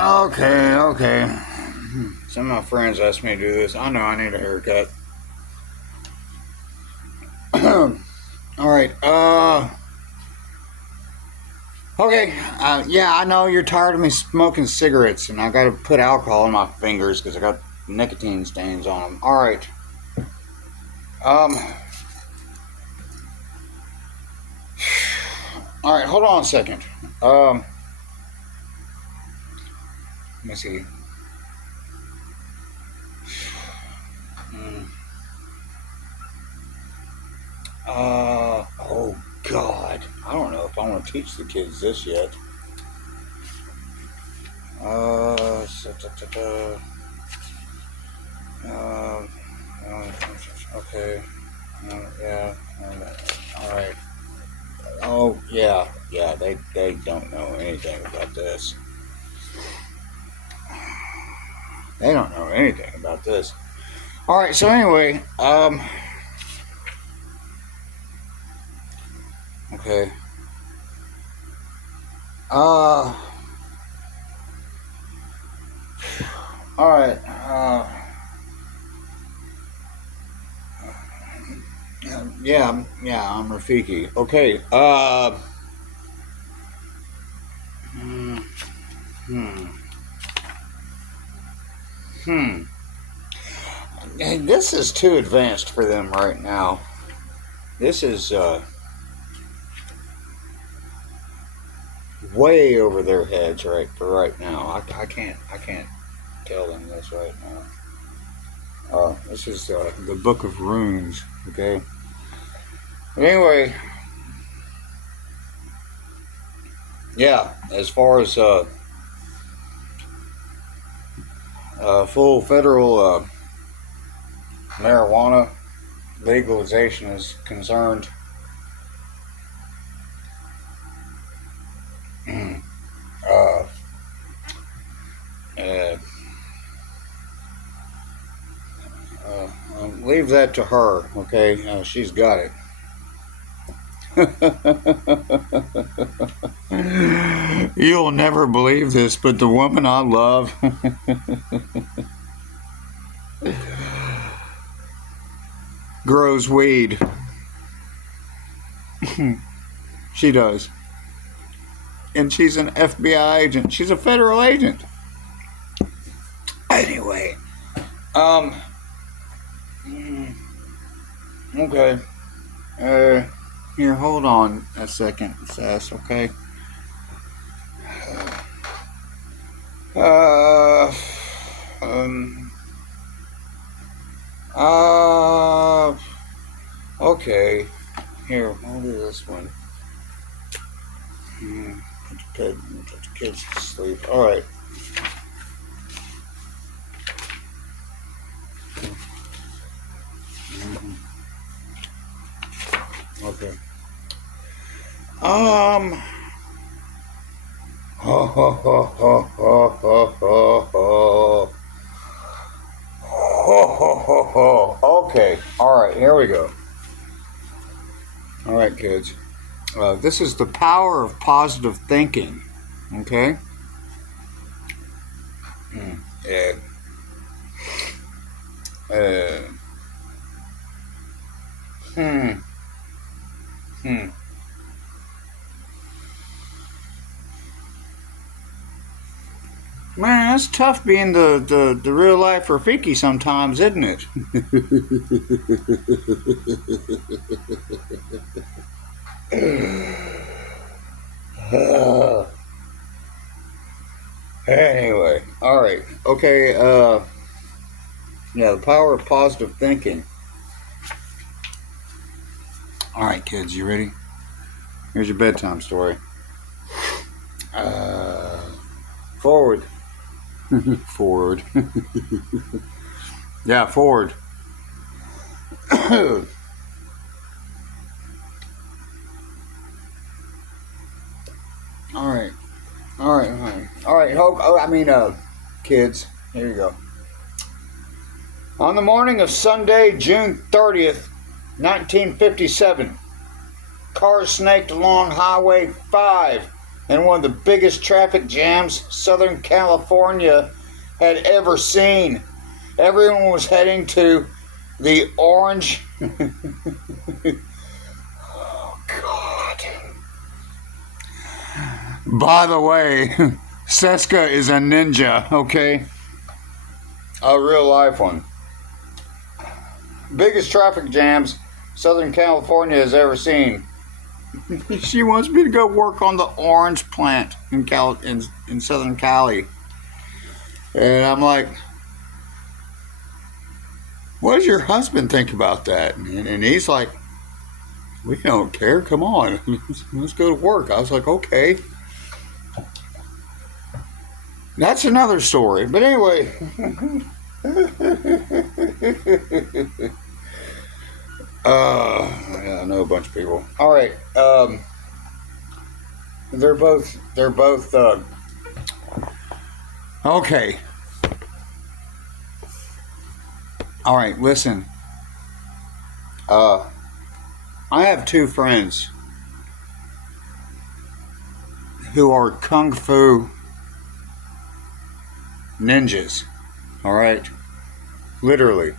Okay. Some of my friends asked me to do this. I know I need a haircut. Alright, okay, yeah, I know you're tired of me smoking cigarettes, and I gotta put alcohol in my fingers because I got nicotine stains on them. Alright, um, alright, hold on a second. Let me see. Oh God, I don't know if I want to teach the kids this yet. Uh, uh, okay, yeah, alright. Oh, yeah, they don't know anything about this. They don't know anything about this. Alright, so anyway, okay. Alright, yeah, I'm Rafiki. Okay, hmm, hmm, hmm. Hey, this is too advanced for them right now. This is, way over their heads right now. I can't tell them this right now. This is the Book of Runes. Okay. But anyway, yeah. As far as full federal marijuana legalization is concerned, uh, uh, leave that to her. Okay, she's got it. You'll never believe this, but the woman I love grows weed. She does. And she's an FBI agent. She's a federal agent. Anyway, um, okay. Here, hold on a second, Sass, okay? Uh, um, uh, okay. Here, I'll do this one. Put the kids to sleep. Alright. Okay. Ho ho ho ho ho ho ho ho. Ho ho ho ho. Okay. Alright, here we go. Alright, kids. This is the power of positive thinking. Okay? Yeah. Hmm. Hmm. Man, that's tough being the real life Rafiki sometimes, isn't it? Anyway, alright. Okay, yeah, the power of positive thinking. Alright, kids, you ready? Here's your bedtime story. Forward. Forward. Yeah, forward. Alright. Alright. Kids, here you go. On the morning of Sunday, June 30th, 1957, cars snaked along Highway 5 in one of the biggest traffic jams Southern California had ever seen. Everyone was heading to the orange. Oh, God. By the way, Seska is a ninja, okay? A real life one. Biggest traffic jams Southern California has ever seen. She wants me to go work on the orange plant in Southern Cali. And I'm like, what does your husband think about that? And he's like, we don't care. Come on. Let's go to work. I was like, okay. That's another story. But anyway. Yeah, I know a bunch of people. All right. They're both, okay. All right, listen. I have two friends who are kung fu ninjas. All right, literally.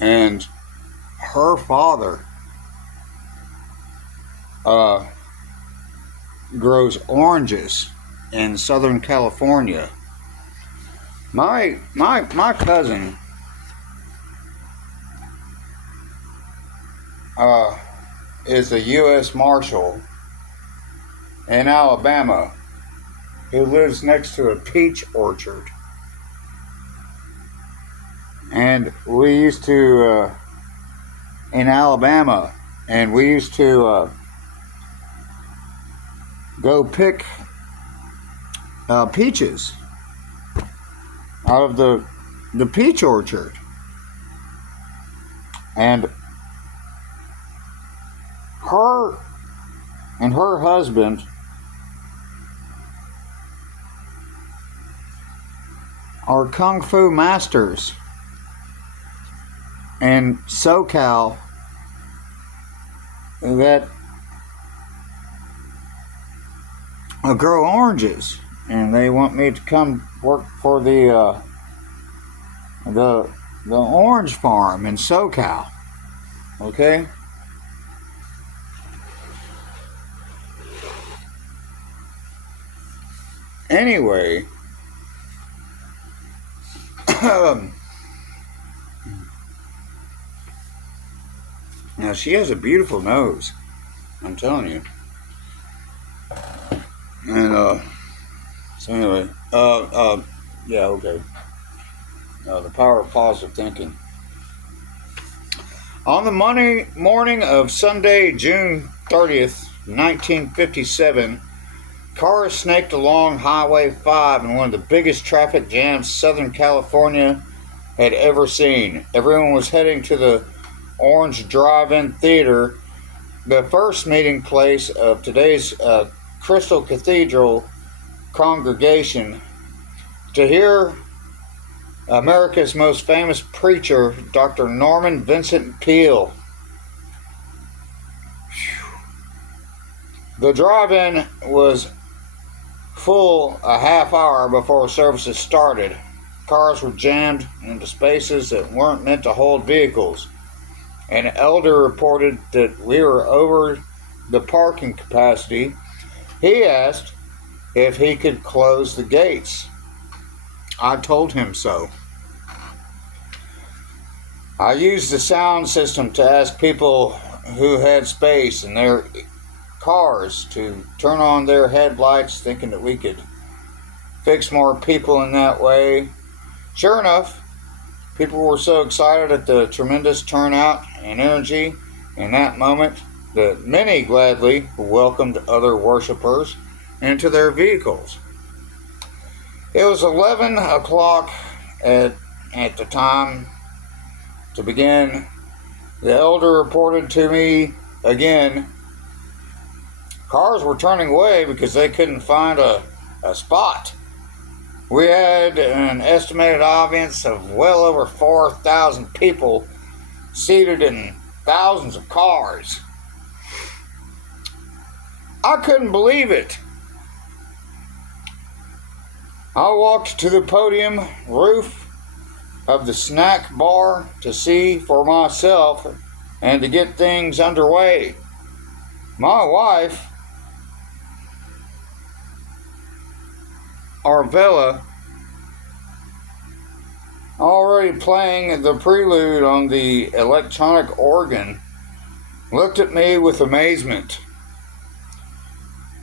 And her father grows oranges in Southern California. My cousin is a U.S. Marshal in Alabama who lives next to a peach orchard. And we used to, in Alabama, and we used to go pick peaches out of the peach orchard. And her and her husband are kung fu masters in SoCal that grow oranges, and they want me to come work for the orange farm in SoCal. Okay. Anyway, now she has a beautiful nose, I'm telling you. And so anyway, yeah, okay. The power of positive thinking. On the morning of Sunday, June 30th, 1957, cars snaked along Highway 5 in one of the biggest traffic jams Southern California had ever seen. Everyone was heading to the Orange Drive-In Theater, the first meeting place of today's Crystal Cathedral congregation, to hear America's most famous preacher, Dr. Norman Vincent Peale. The drive-in was full a half hour before services started. Cars were jammed into spaces that weren't meant to hold vehicles. An elder reported that we were over the parking capacity. He asked if he could close the gates. I told him so. I used the sound system to ask people who had space in their cars to turn on their headlights, thinking that we could fix more people in that way. Sure enough, people were so excited at the tremendous turnout and energy in that moment that many gladly welcomed other worshipers into their vehicles. It was 11 o'clock at the time to begin. The elder reported to me again, cars were turning away because they couldn't find a spot. We had an estimated audience of well over 4,000 people seated in thousands of cars. I couldn't believe it. I walked to the podium roof of the snack bar to see for myself and to get things underway. My wife, Arvella, already playing the prelude on the electronic organ, looked at me with amazement.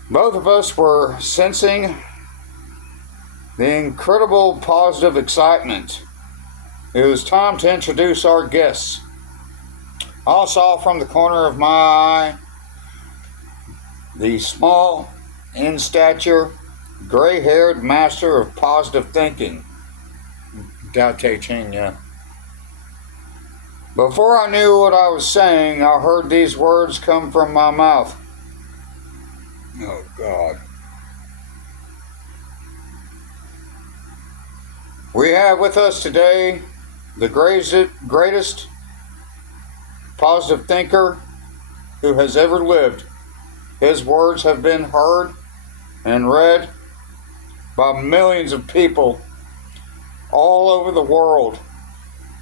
Both of us were sensing the incredible positive excitement. It was time to introduce our guests. I saw from the corner of my eye the small, in stature, gray-haired master of positive thinking, Dao Te Ching. Before I knew what I was saying, I heard these words come from my mouth. Oh, God. We have with us today the greatest positive thinker who has ever lived. His words have been heard and read by millions of people all over the world.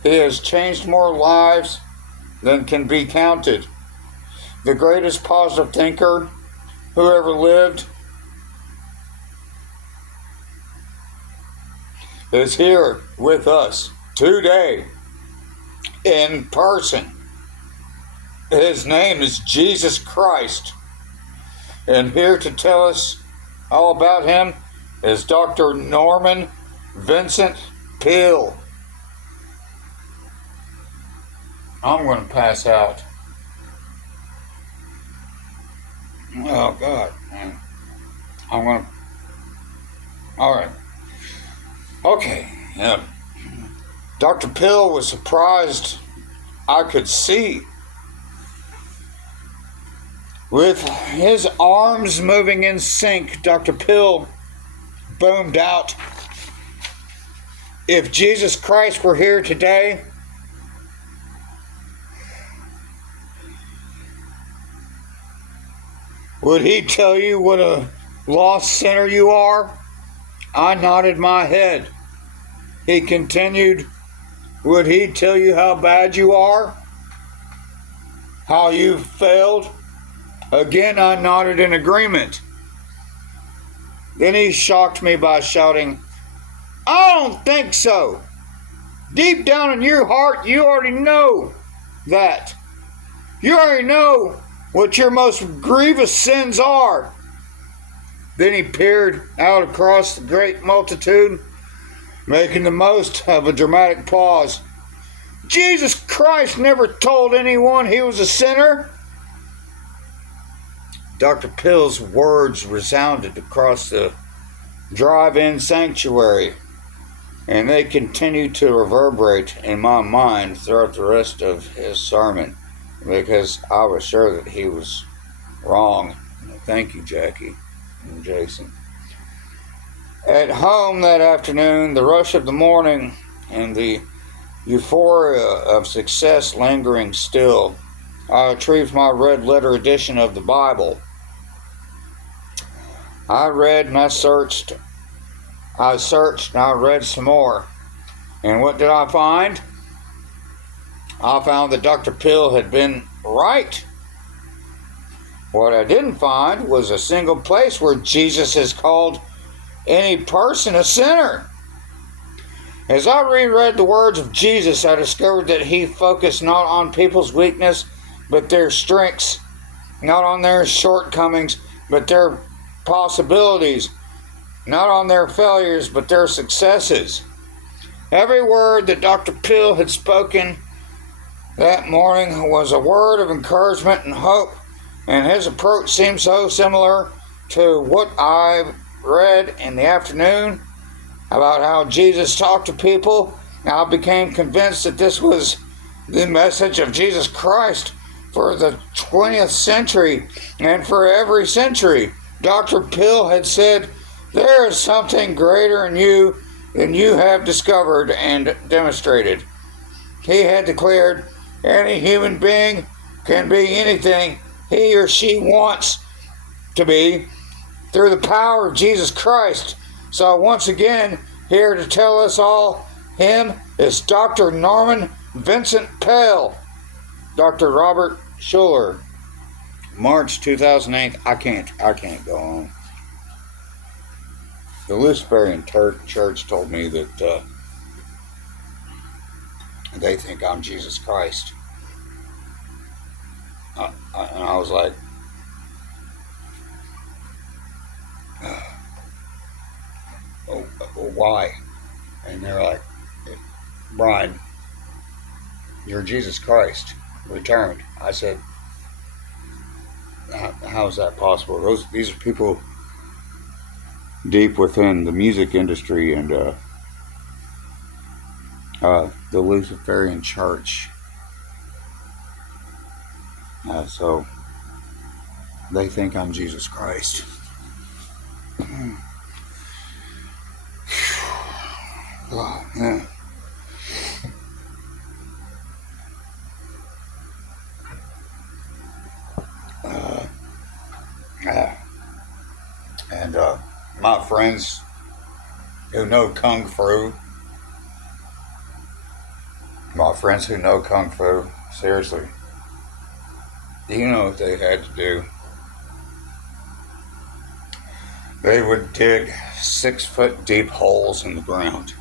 He has changed more lives than can be counted. The greatest positive thinker who ever lived is here with us today in person. His name is Jesus Christ. And here to tell us all about him is Dr. Norman Vincent Peale. I'm going to pass out. Oh, God, man. I'm going to... All right. Okay. Dr. Peale was surprised I could see. With his arms moving in sync, Dr. Peale boomed out, "If Jesus Christ were here today, would he tell you what a lost sinner you are?" I nodded my head. He continued, "Would he tell you how bad you are? How you've failed?" Again, I nodded in agreement. Then he shocked me by shouting, "I don't think so. Deep down in your heart, you already know that. You already know what your most grievous sins are." Then he peered out across the great multitude, making the most of a dramatic pause. "Jesus Christ never told anyone he was a sinner." Dr. Peale's words resounded across the drive-in sanctuary, and they continued to reverberate in my mind throughout the rest of his sermon, because I was sure that he was wrong. Thank you, Jackie and Jason. At home that afternoon, the rush of the morning and the euphoria of success lingering still, I retrieved my red letter edition of the Bible. I read and I searched and I read some more. And what did I find? I found that Dr. Peale had been right. What I didn't find was a single place where Jesus has called any person a sinner. As I reread the words of Jesus, I discovered that he focused not on people's weakness, but their strengths, not on their shortcomings, but their possibilities, not on their failures, but their successes. Every word that Dr. Peale had spoken that morning was a word of encouragement and hope, and his approach seemed so similar to what I read in the afternoon about how Jesus talked to people. I became convinced that this was the message of Jesus Christ for the 20th century and for every century. Dr. Peale had said, "There is something greater in you than you have discovered and demonstrated." He had declared, "Any human being can be anything he or she wants to be through the power of Jesus Christ. So once again, here to tell us all him is Dr. Norman Vincent Pell. Dr. Robert Schuller. March 2008. I can't go on. The Luciferian Church told me that they think I'm Jesus Christ. And I was like, oh, why? And they're like, Brian, you're Jesus Christ returned. I said, how is that possible? These are people deep within the music industry and the Luciferian Church. So they think I'm Jesus Christ. Oh, yeah. And my friends who know Kung Fu, seriously, do you know what they had to do? They would dig 6-foot deep holes in the ground.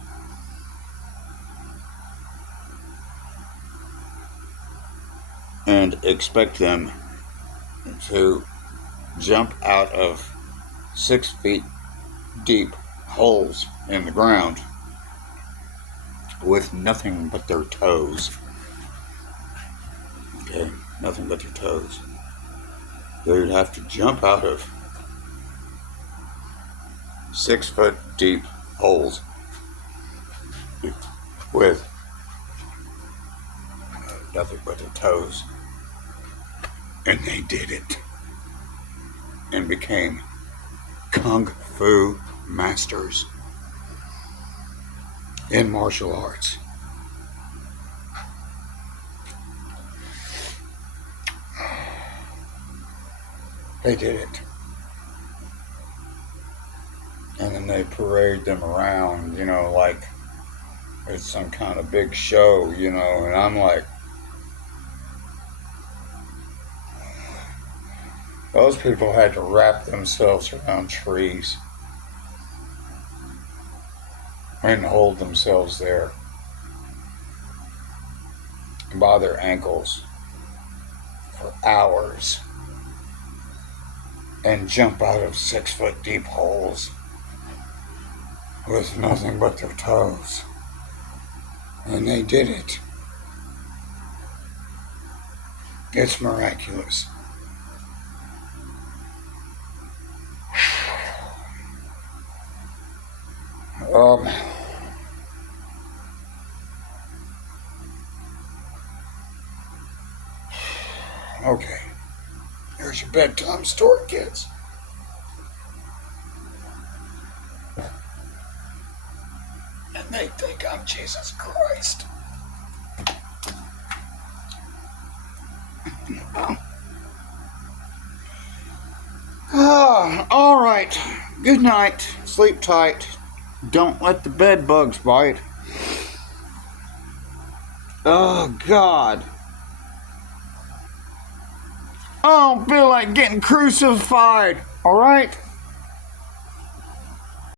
And expect them to jump out of 6 feet deep holes in the ground with nothing but their toes. Okay, nothing but their toes. They would have to jump out of 6-foot deep holes with nothing but their toes. And they did it. And became Kung Fu masters in martial arts. They did it. And then they parade them around, like it's some kind of big show, and I'm like, those people had to wrap themselves around trees and hold themselves there by their ankles for hours and jump out of 6-foot deep holes with nothing but their toes. And they did it. It's miraculous. Okay. Here's your bedtime story, kids. And they think I'm Jesus Christ. All right. Good night. Sleep tight. Don't let the bed bugs bite. Oh, God. I don't feel like getting crucified. All right?